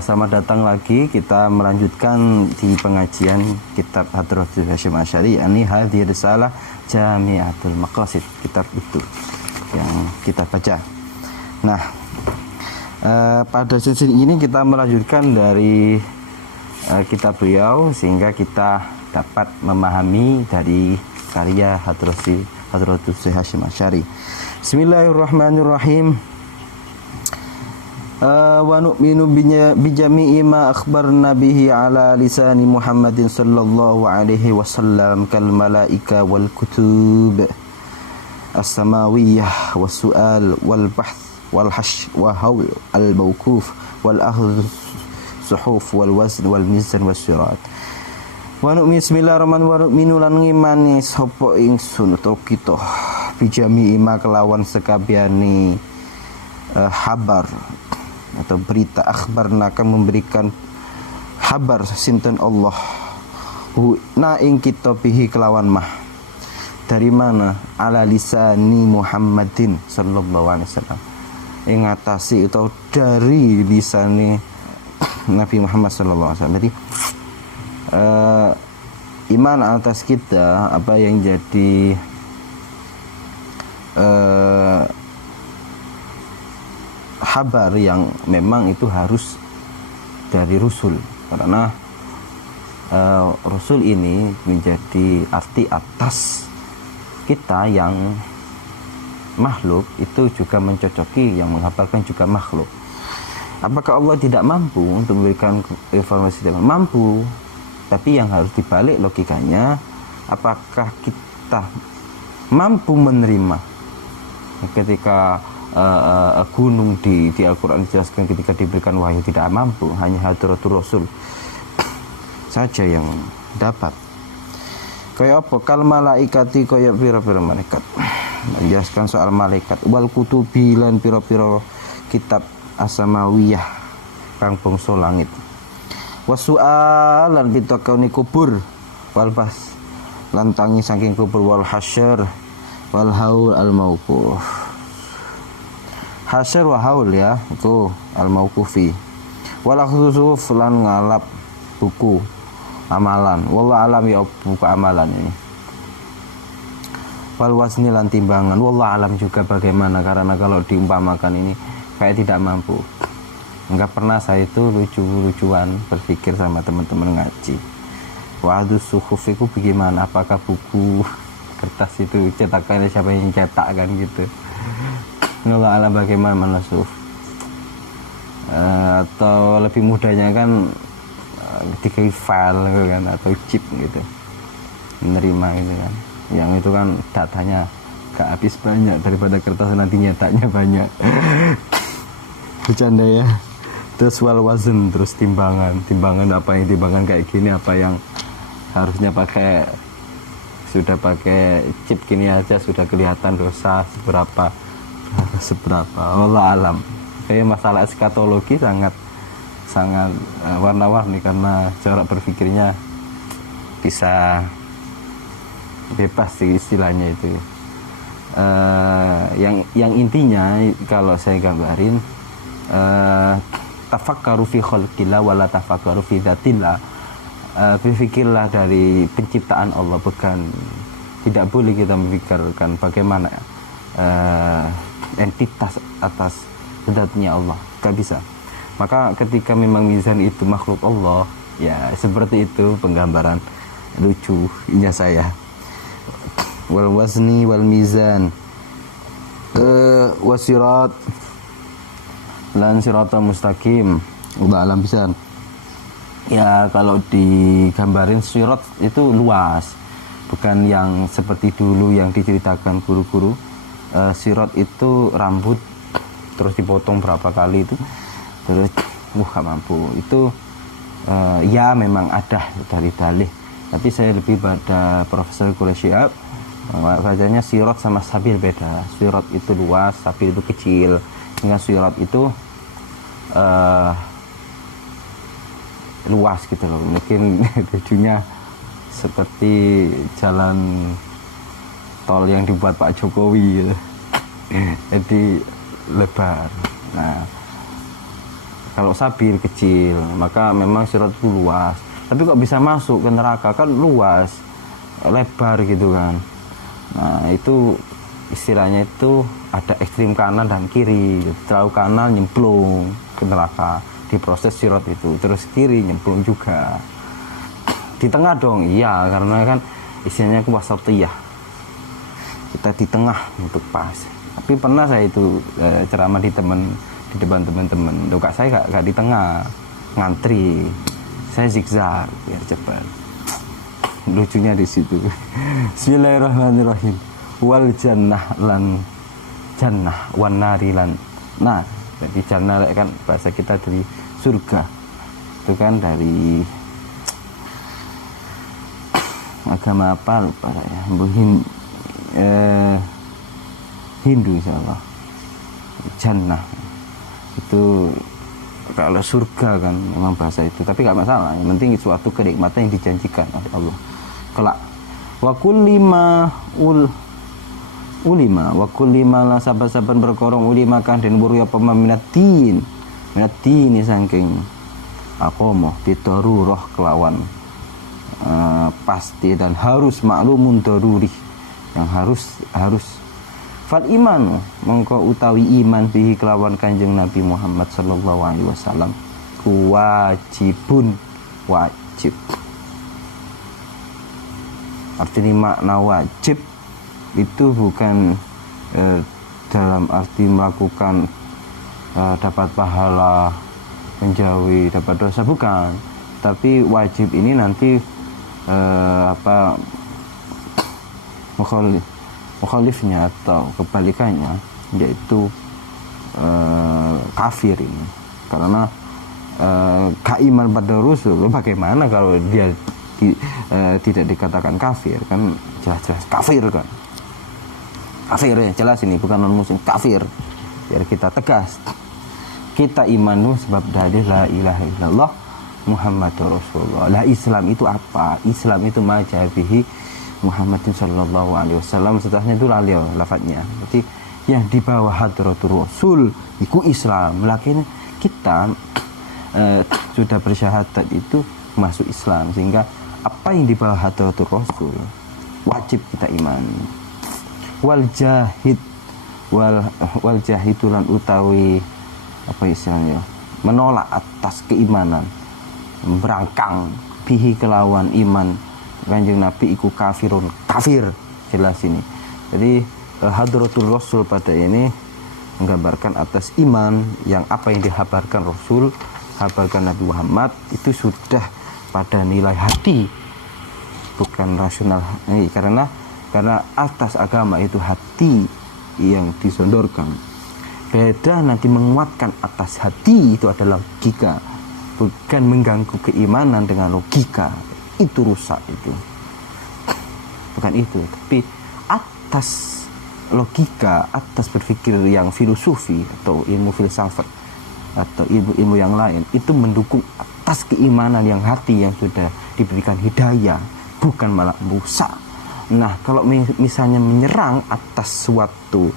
Selamat datang lagi. Kita melanjutkan di pengajian kitab Hadratus Hasyim Asy'ari, ini hadhihi risalah Jami'atul Maqasid, kitab itu yang kita baca. Nah, pada sesi ini kita melanjutkan dari kitab beliau sehingga kita dapat memahami dari karya Hadratus Hasyim Asy'ari. Bismillahirrahmanirrahim. Wa nu'minu bijami'i ma akhbarna bihi ala lisani Muhammadin sallallahu alaihi wasallam kal malaika wal kutub as-samawiyah was su'al wal bahth wal hash wa hawl al mawquf wal akhdh suhuf wal wazn wal mizan was sirat. Wa nu'minu bismillahirrahmanirrahim, wa nu'minu lan ngimani sapa ingsun utawa kita bijami'i ma kelawan sekabiani habar atau berita akhbarna akan memberikan habar sinten Allah na ing kita bihi kelawan mah dari mana ala lisani Muhammadin sallallahu alaihi wasallam ing ngatasi atau dari lisani Nabi Muhammad sallallahu alaihi wasallam. Jadi iman atas kita apa yang jadi kabar yang memang itu harus dari Rasul, karena Rasul ini menjadi arti atas kita yang makhluk itu juga mencocoki yang menghabarkan juga makhluk. Apakah Allah tidak mampu untuk memberikan informasi? Tidak mampu, tapi yang harus dibalik logikanya, apakah kita mampu menerima ketika gunung di Al-Quran dijelaskan ketika diberikan wahyu tidak mampu, hanya hadratul Rasul saja yang dapat. Kayak apa? Kal malaikati, kayak pira-pira malaikat. Menjelaskan soal malaikat. Wal kutubi lan pira-pira kitab asamawiyah kang bangsa langit. Wasu'al lan pitakauni kubur. Wal bas lan tangi saking kubur. Wal hasyr wal haul al mauquf. Hasyr wa haul ya, itu al-mauqufi. Wal khusus lan ngalap buku amalan. Wallahu alam ya buku amalan ini. Wal wazni lan timbangan. Wallahu alam juga bagaimana, karena kalau diumpamakan ini kayak tidak mampu. Enggak pernah saya itu lucu-lucuan berpikir sama teman-teman ngaji. Wa'adus suhuf itu bagaimana? Apakah buku kertas itu cetakannya siapa yang cetak kan gitu? Allah alam bagaimana manasuf, atau lebih mudahnya kan ketika file gitu kan, atau chip gitu menerima gitu kan, yang itu kan datanya gak habis banyak daripada kertas nanti nyetaknya banyak. Bercanda ya. Terus wal wazn, terus timbangan apa yang timbangan kayak gini, apa yang harusnya pakai sudah pakai chip gini aja sudah kelihatan dosa seberapa Allah alam. Kayak masalah eskatologi sangat warna-warni karena cara berpikirnya bisa bebas sih istilahnya itu. Yang intinya kalau saya gambarin, tafakkaru fi khalqillah wala tafakkaru fi dzatillah. Berpikirlah dari penciptaan Allah, bukan, tidak boleh kita memikirkan bagaimana entitas atas zatnya Allah, gak bisa. Maka ketika memang mizan itu makhluk Allah, ya seperti itu penggambaran lucunya saya. Wal wazni wal mizan wasirat lan siratal mustaqim. Udah alam bisa. Ya kalau digambarin sirat itu luas, bukan yang seperti dulu yang diceritakan guru-guru. Sirat itu rambut terus dipotong berapa kali itu, terus gak mampu itu. Ya memang ada dari dalih, tapi saya lebih pada Profesor Quraisyab bacanya sirat sama sabil beda. Sirat itu luas, sabil itu kecil, sehingga sirat itu luas gitu loh. Mungkin tujuannya seperti jalan tol yang dibuat Pak Jokowi gitu. Jadi lebar. Nah, Kalau sabil kecil, maka memang sirat itu luas. Tapi kok bisa masuk ke neraka, kan luas, lebar gitu kan. Nah itu istilahnya itu ada ekstrim kanan dan kiri. Terlalu kanan nyemplung ke neraka, diproses sirat itu. Terus kiri nyemplung juga. Di tengah dong, iya, karena kan istilahnya wasatiyah. Kita di tengah untuk pas. Tapi pernah saya itu ceramah di depan teman-teman. Kak saya gak di tengah, ngantri. Saya zigzag biar cepat. Lucunya di situ. Bismillahirrahmanirrahim. Wal jannah lan jannah wan nari lan nar. Jadi jannah kan bahasa kita dari surga. Itu kan dari agama apa lupa saya. Hindu insyaallah. Jannah itu kalau surga kan memang bahasa itu, tapi gak masalah, yang penting suatu kenikmatan yang dijanjikan oleh Allah kelak. Wa kullima ulima wa kullima la saban-saban berkorong ulima kan den wuru apa minatin saking aqomo bidarurah kelawan pasti dan harus maklumun daruri yang harus fal iman mongko utawi iman bihi kelawan Kanjeng Nabi Muhammad sallallahu alaihi wasallam wajibun wajib. Artinya makna wajib itu bukan dalam arti melakukan dapat pahala, menjauhi dapat dosa, bukan. Tapi wajib ini nanti mukhalifnya atau kebalikannya, yaitu kafir ini. Karena kaiman pada Rasul, bagaimana kalau dia tidak dikatakan kafir? Kan jelas-jelas kafir kan. Kafir ya, jelas ini bukan non muslim, kafir. Biar kita tegas. Kita iman sebab dalil la ilaha illallah Muhammadur Rasulullah. Lah Islam itu apa? Islam itu majabihi Muhammadin sallallahu alaihi wasallam. Setelahnya itu lalio lafadznya. Berarti yang di bawah hadratur Rasul itu Islam. Lakin kita sudah bersyahadat itu masuk Islam, sehingga apa yang di bawah hadratur Rasul wajib kita imani. Wal jahidulan utawi apa istilahnya? Menolak atas keimanan, berangkang bihi kelawan iman Kanjeng Nabi iku kafirun, kafir, jelas ini. Jadi hadratul Rasul pada ini menggambarkan atas iman yang apa yang dihabarkan Rasul, habarkan Nabi Muhammad itu sudah pada nilai hati, bukan rasional. Karena atas agama itu hati yang disodorkan. Beda nanti menguatkan atas hati itu adalah logika, bukan mengganggu keimanan dengan logika. Itu rusak itu, bukan itu. Tapi atas logika, atas berpikir yang filosofi atau ilmu filsafat atau ilmu yang lain, itu mendukung atas keimanan yang hati yang sudah diberikan hidayah, bukan malah merusak. Nah kalau misalnya menyerang atas suatu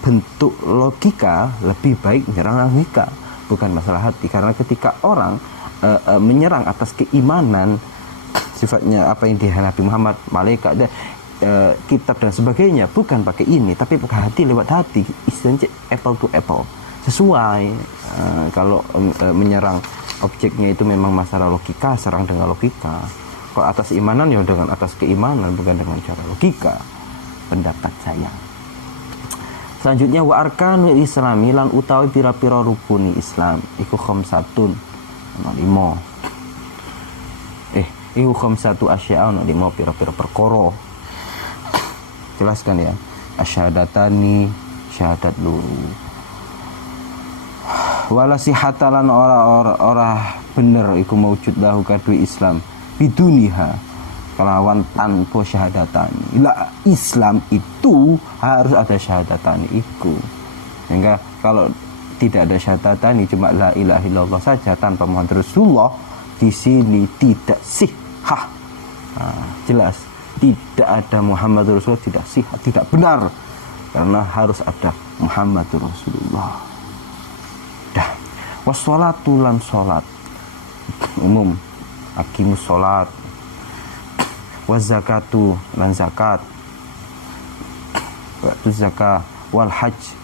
bentuk logika, lebih baik menyerang logika, bukan masalah hati. Karena ketika orang menyerang atas keimanan, sifatnya apa yang dihadapi Nabi Muhammad, malaikat, kitab dan sebagainya, bukan pakai ini, tapi pakai hati, lewat hati, istilahnya apple to apple, sesuai. Kalau menyerang objeknya itu memang masalah logika, serang dengan logika. Kalau atas imanan ya dengan atas keimanan, bukan dengan cara logika. Pendapat saya. Selanjutnya wa arkanul islami lan utawi pira-pira rukuni Islam iku khamsatun, 5. Iku khamsatu asya'a, 5 pira-pira perkara. Jelaskan ya. Asyahadatani, syahadat luru. Wala sihatalan ora bener iku maujud lahu kadui Islam biduniha kelawan tanpa syahadatani. Lah Islam itu harus ada syahadatani itu. Sehingga kalau tidak ada syahadatani, cuma la ilaha illallah saja tanpa Muhammad Rasulullah, di sini tidak sih. Jelas tidak ada Muhammad Rasulullah, tidak sih, tidak benar, karena harus ada Muhammad Rasulullah. Dah. wassolatu lan salat umum, aqimus salat, wazakatu lan zakat, waktu zakat, wal hajj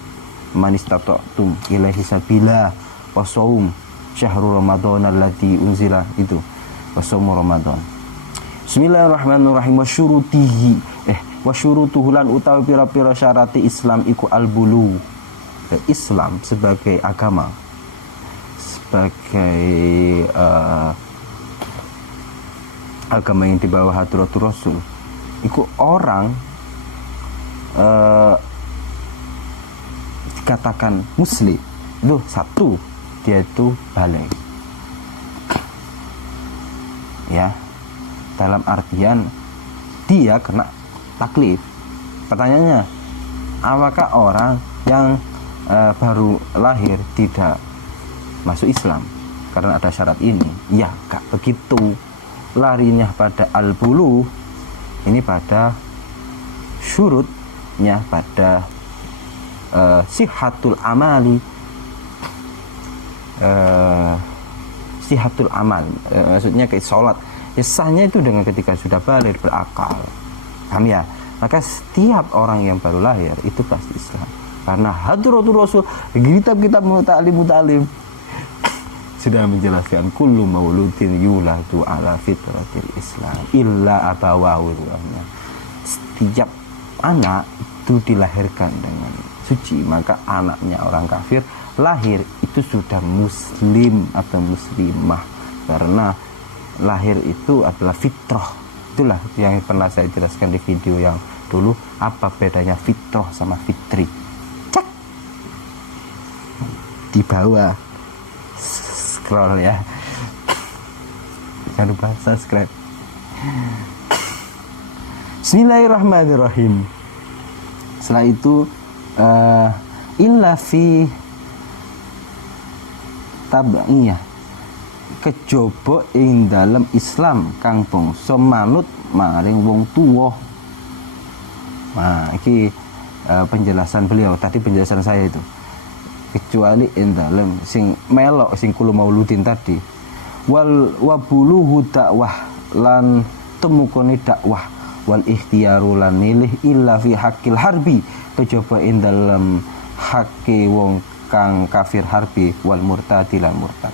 man istata'tum ilaihi sabila, wasaum syahrul ramadan alladzi unzila, itu wasaum ramadan. Bismillahirrahmanirrahim. Wasyurutuhu lan utawi pira-pira syarati Islam iku albulu. Islam sebagai agama, sebagai agama yang di bawah hadratur Rasul, iku orang dikatakan muslim itu satu, dia itu balik, ya, dalam artian dia kena taklif. Pertanyaannya, apakah orang yang baru lahir tidak masuk Islam karena ada syarat ini? Ya, gak begitu. Larinya pada al-bulu ini pada syurutnya, pada sihatul amali, sihatul amal, maksudnya kayak sholat ya, sahnya itu dengan ketika sudah balik berakal, paham ya? Maka setiap orang yang baru lahir itu pasti Islam, karena hadratul Rasul, kitab-kitab muta'alim sudah menjelaskan kullu mauludin yuladu ala fitratil Islam illa abawahu. Setiap anak itu dilahirkan dengan suci, maka anaknya orang kafir lahir itu sudah muslim atau muslimah, karena lahir itu adalah fitrah. Itulah yang pernah saya jelaskan di video yang dulu, apa bedanya fitrah sama fitri. Cek di bawah, scroll ya, jangan lupa subscribe. Bismillahirrahmanirrahim. Setelah itu illa fi tab'iyah, kejaba ing dalam Islam kang bangsa manut maring wong tuwa. Nah, iki penjelasan beliau tadi, penjelasan saya itu, kecuali ing dalam sing melok sing kulo mauludin tadi, wal wabuluhu dakwah lan temukone dakwah, wal ikhtiyaru lan milih illa fi haqqil harbi, kejaba ing dalam hakke wong kang kafir harbi, wal murtadi lan murtad.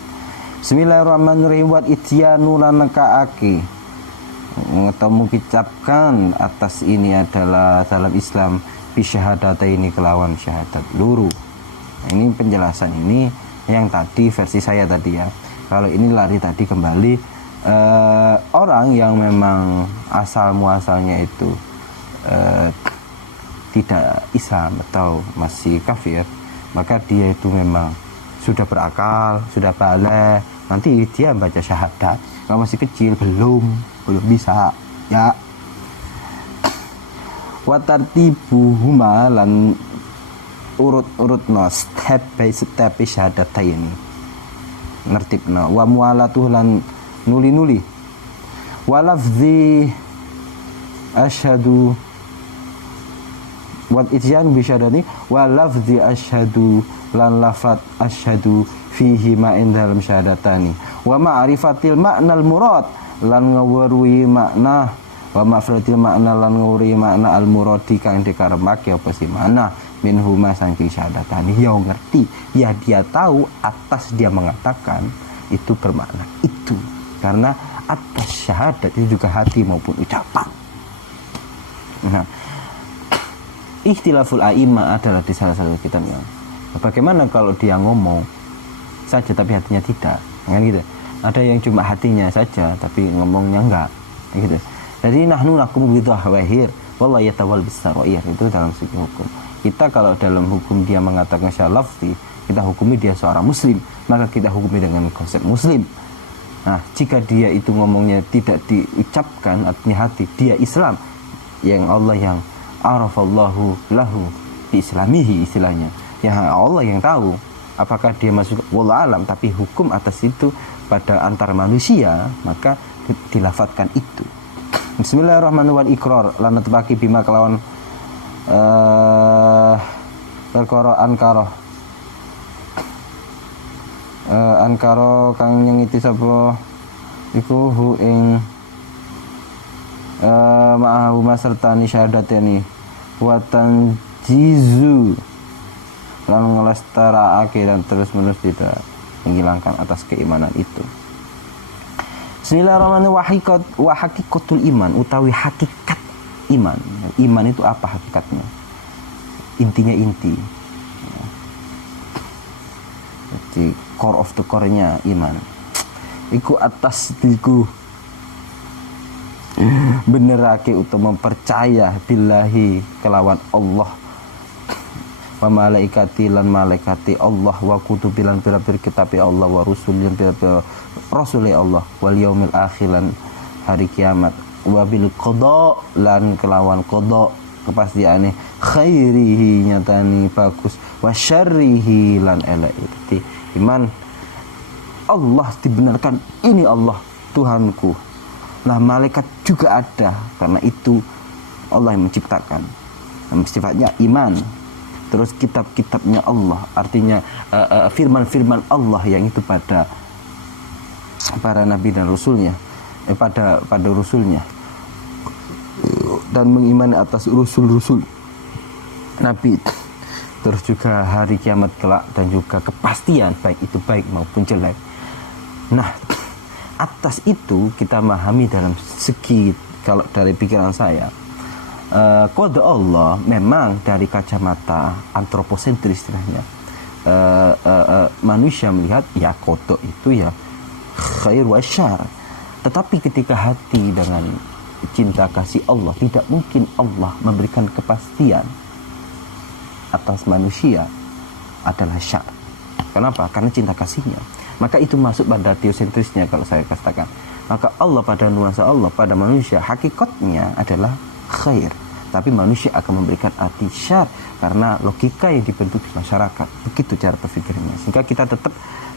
Bismillahirrahmanirrahim. Wa ityanu lan nekaake atau mengucapkan atas ini adalah dalam Islam bisyahadataini, kelawan syahadat luru. Ini penjelasan ini yang tadi versi saya tadi ya. Kalau ini lari tadi kembali orang yang memang asal muasalnya itu tidak Islam atau masih kafir, maka dia itu memang sudah berakal, sudah balik, nanti dia baca syahadat. Kalau masih kecil belum bisa ya. Wa tartibuhuma lan urut-urutno step by step syahadataini nertibna, wa mualatuh lan nuli-nuli, wa lafzi asyhadu wa ityan bi syahadani, wa lafzi asyhadu lan lafat asyhadu fihi ma dalam syahadatani, wa ma'rifatil ma'nal murad lan ngawruhi makna, wa ma'rifatil makna lan ngawruhi makna al muradi kang dikarepake apa sih mana minhuma saking syahadatani. Ya ngerti, ya dia tahu atas dia mengatakan itu bermakna itu, karena atas syahadat itu juga hati maupun ucapan. Nah, ikhtilaful a'imah adalah di salah satu kitabnya. Bagaimana kalau dia ngomong saja tapi hatinya tidak, kan gitu. Ada yang cuma hatinya saja tapi ngomongnya enggak, gitu. Jadi nahnu nakum bidzahir wallahu yatawal bisarair, itu dalam segi hukum. Kita kalau dalam hukum dia mengatakan secara lafzi, kita hukumi dia seorang muslim, maka kita hukumi dengan konsep muslim. Nah, jika dia itu ngomongnya tidak diucapkan, artinya hati, dia Islam, yang Allah yang arafallahu lahu bi islamihi, istilahnya, yang Allah yang tahu apakah dia masuk, wallahu alam. Tapi hukum atas itu pada antar manusia, maka dilafatkan itu. Bismillahirrahmanirrahim. Ikrar lan netepake bima kelawan perkara ankaroh Ankara kang nyengiti sapa iku hu ing ma'ahu masertani syahadateni watan jizu lan ngelestaraake dan terus menerus tidak menghilangkan atas keimanan itu. Bismillahirrahmanirrahim. Wa hakikatul iman utawi hakikat iman. Iman itu apa hakikatnya? Intinya inti. Jadi core of the core-nya iman. Iku atas diku benerake utawa mempercaya billahi kelawan Allah wa malaikati lan malaikati Allah wa kutubi lan pira-pira kitab Allah wa rusulin pira-pira rasuli Allah wal yaumil akhir lan hari kiamat wa bil qada lan kelawan qada kepastiane khairihi nyatani bagus wa syarrihi lan elek. Jadi iman Allah dibenarkan, ini Allah Tuhanku. Nah malaikat juga ada karena itu Allah yang menciptakan. Sifatnya iman. Terus kitab-kitabnya Allah, artinya firman-firman Allah yang itu pada para nabi dan rasulnya, pada rasulnya, dan mengimani atas rasul-rasul nabi. Terus juga hari kiamat kelak dan juga kepastian baik itu baik maupun jelek. Nah atas itu kita memahami dalam segi, kalau dari pikiran saya, kode Allah memang dari kacamata antroposentris istilahnya, manusia melihat ya kode itu ya khair wa syar. Tetapi ketika hati dengan cinta kasih Allah, tidak mungkin Allah memberikan kepastian atas manusia adalah syar. Kenapa? Karena cinta kasihnya. Maka itu masuk pada teosentrisnya kalau saya katakan. Maka Allah pada nuansa Allah pada manusia hakikatnya adalah khair, tapi manusia akan memberikan arti syar karena logika yang dibentuk di masyarakat. Begitu cara berpikirnya. Sehingga kita tetap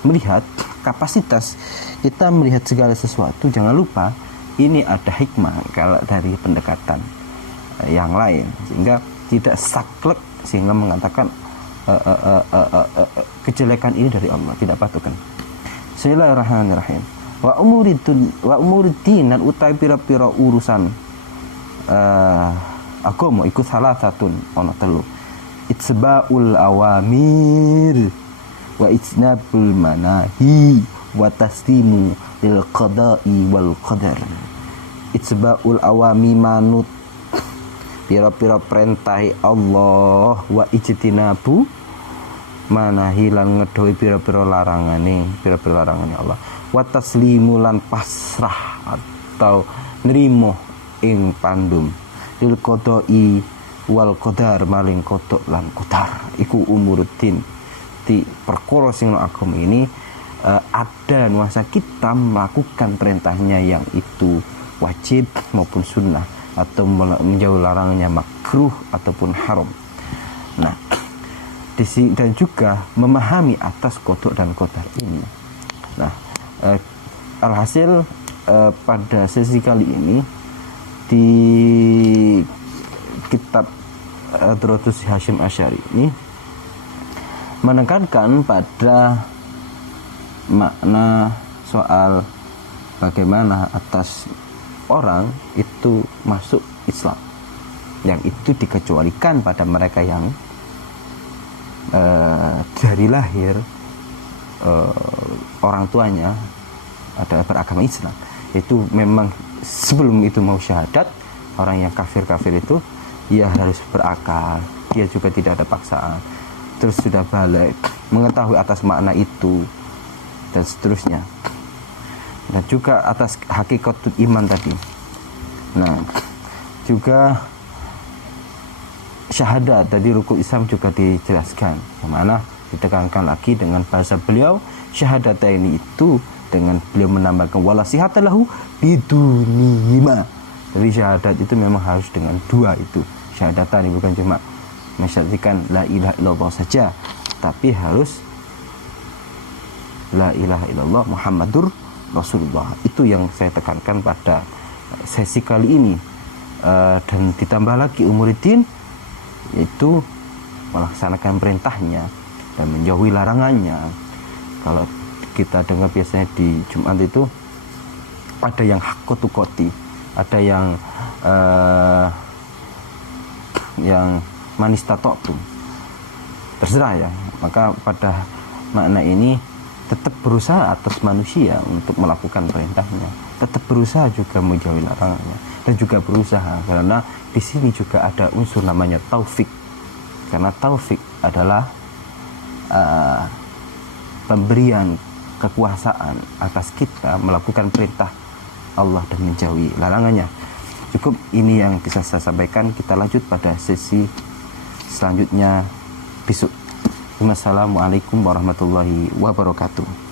melihat kapasitas kita melihat segala sesuatu. Jangan lupa ini ada hikmah kalau dari pendekatan yang lain, sehingga tidak saklek sehingga mengatakan kejelekan ini dari Allah, tidak patukan. Bismillahirrahmanirrahim. Wa umuridin dan utai pira-pira urusan agama iku salah satun ono telu. Itsba'ul awamir wa ijnabul manahi wa taslimu lil qada'i wal qadar. Itsba'ul awami manut pira-pira perintah Allah wa ijtinabu manahi lan ngedoi pira-pira larangane Allah wa taslimu lan pasrah atau nrimo ing pandum lil qada'i wal qadar maling kodok lan qadar iku umuruddin. Di perkara sing agama ini ada nuansa kita melakukan perintahnya yang itu wajib maupun sunnah, atau menjauh larangannya makruh ataupun haram. Nah dan juga memahami atas kodok dan qadar ini. Nah alhasil pada sesi kali ini di kitab Ad-Durratus Hasyim Asy'ari ini menekankan pada makna soal bagaimana atas orang itu masuk Islam, yang itu dikecualikan pada mereka yang dari lahir orang tuanya adalah beragama Islam. Itu memang sebelum itu mau syahadat, orang yang kafir-kafir itu ya harus berakal, dia juga tidak ada paksaan, terus sudah balik mengetahui atas makna itu dan seterusnya, dan juga atas hakikatul iman tadi. Nah juga syahadat dari rukun Islam juga dijelaskan, yang mana ditekankan lagi dengan bahasa beliau syahadat ini itu dengan beliau menambahkan wala sihatalahu bidunihima. Jadi syahadat itu memang harus dengan dua itu syahadatan, ini bukan cuma mensyaratkan la ilaha illallah saja, tapi harus la ilaha illallah Muhammadur Rasulullah. Itu yang saya tekankan pada sesi kali ini. Dan ditambah lagi umuridin, yaitu melaksanakan perintahnya dan menjauhi larangannya. Kalau kita dengar biasanya di Jumat itu ada yang hakotukoti, ada yang manistatotum, terserah ya. Maka pada makna ini tetap berusaha atas manusia untuk melakukan perintahnya, tetap berusaha juga menjauhi larangannya, dan juga berusaha karena di sini juga ada unsur namanya taufik, karena taufik adalah pemberian kekuasaan atas kita melakukan perintah Allah dan menjauhi larangannya. Cukup ini yang bisa saya sampaikan. Kita lanjut pada sesi selanjutnya besok. Wassalamualaikum warahmatullahi wabarakatuh.